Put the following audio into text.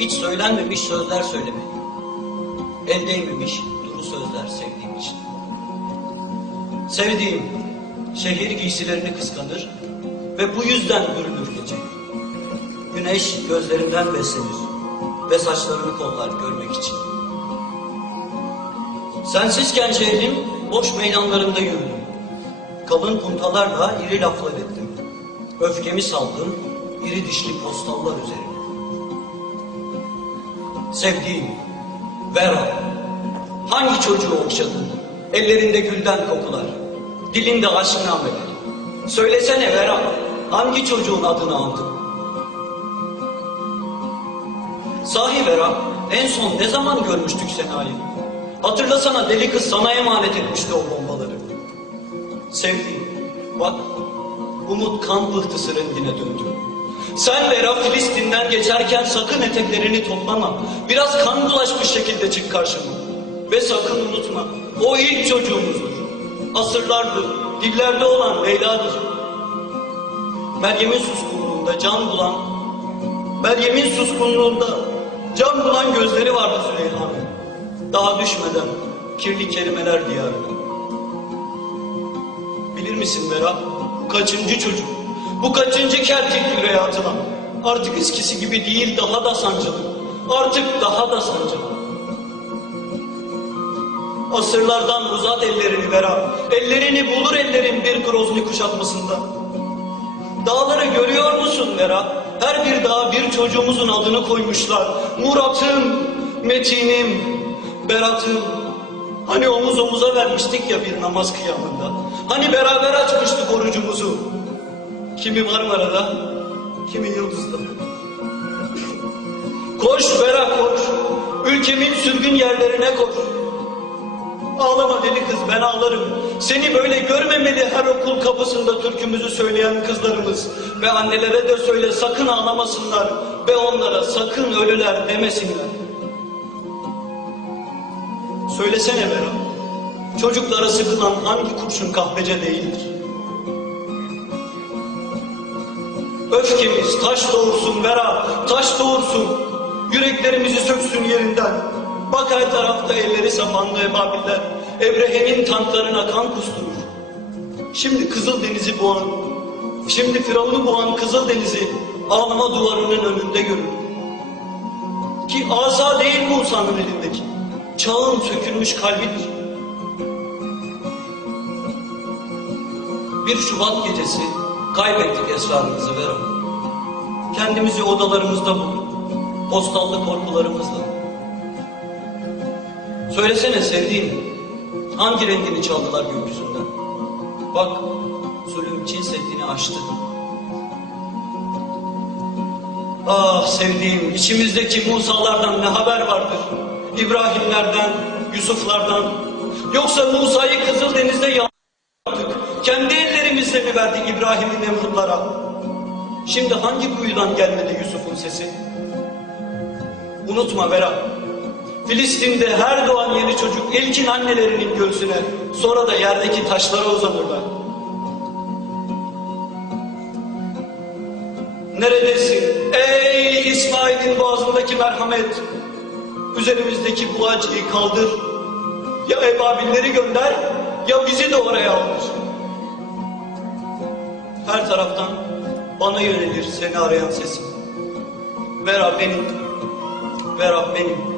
hiç söylenmemiş sözler söylemeyi. El değmemiş duru sözler sevdiğim için. Sevdiğim şehir giysilerini kıskanır ve bu yüzden bürünür gece. Güneş gözlerinden beslenir ve saçlarını kollar görmek için. Sensizken şehrin boş meydanlarında yürüdüm. Kalın puntalarla iri laflar ettim. Öfkemi saldım iri dişli postallar üzerine. Sevdiğim, Vera, hangi çocuğu okşadın? Ellerinde gülden kokular, dilinde aşk nameleri. Söylesene Vera, hangi çocuğun adını andın? Sahi Vera, en son ne zaman görmüştük Sena'yı? Hatırlasana deli kız sana emanet etmişti o bombaları. Sevdiğim, bak umut kan pıhtısı rengine döndü. Sen Vera Filistin'den geçerken sakın eteklerini toplama. Biraz kan bulaşmış şekilde çık karşıma. Ve sakın unutma, o ilk çocuğumuzdur. Asırlardır, dillerde olan Leyla'dır. Meryem'in suskunluğunda can bulan, Meryem'in suskunluğunda can bulan gözleri vardı Züleyha'nın. Daha düşmeden kirli kelimeler diyarına. Bilir misin Vera? Kaçıncı çocuk? Bu kaçıncı yüreğe atılan? Artık eskisi gibi değil daha da sancılı. Artık daha da sancılı. Asırlardan uzat ellerini Vera. Ellerini bulur ellerin bir Grozny kuşatmasında. Dağları görüyor musun Vera? Her bir dağa bir çocuğumuzun adını koymuşlar. Murat'ım, Metin'im, Berat'ım. Hani omuz omuza vermiştik ya bir namaz kıyamında. Hani beraber açmıştık orucumuzu. Kimi Marmara'da, kimi Yıldız'da. Koş Vera koş. Ülkemin sürgün yerlerine koş. Ağlama deli kız ben ağlarım. Seni böyle görmemeli her okul kapısında türkümüzü söyleyen kızlarımız. Ve annelere de söyle sakın ağlamasınlar. Ve onlara sakın ölüler demesinler. Söylesene Vera. Çocuklara sıkılan hangi kurşun kahvece değildir? Öfkemiz taş doğursun Vera, taş doğursun. Yüreklerimizi söksün yerinden. Bak her tarafta elleri sapanlı ebabiller. Ebrehem'in tanklarına kan kusturur. Şimdi Kızıldeniz'i boğan, şimdi Firavun'u boğan Kızıldeniz'i ağlama duvarının önünde görür. Ki asa değil Musa'nın elindeki. Çağın sökülmüş kalbidir. Bir Şubat gecesi kaybettik esrarımızı Vera. Kendimizi odalarımızda bulduk. Postallı korkularımızla. Söylesene sevdiğim, hangi rengini çaldılar gökyüzünden? Bak, zulüm Çin Seddi'ni aştı. Ah sevdiğim, içimizdeki Musa'lardan ne haber vardır? İbrahimlerden, Yusuflardan. Yoksa Musa'yı Kızıldeniz'de yaktık. Kendi ellerimizle mi verdik İbrahim'i Nemrutlara? Şimdi hangi kuyudan gelmedi Yusuf'un sesi? Unutma Vera. Filistin'de her doğan yeni çocuk ilkin annelerinin göğsüne, sonra da yerdeki taşlara uzanırlar. Neredesin? Ey İsmail'in boğazındaki merhamet! Üzerimizdeki bu acıyı kaldır. Ya ebabilleri gönder, ya bizi de oraya aldır. Her taraftan bana yönelir seni arayan sesim. Vera benim, Vera benim.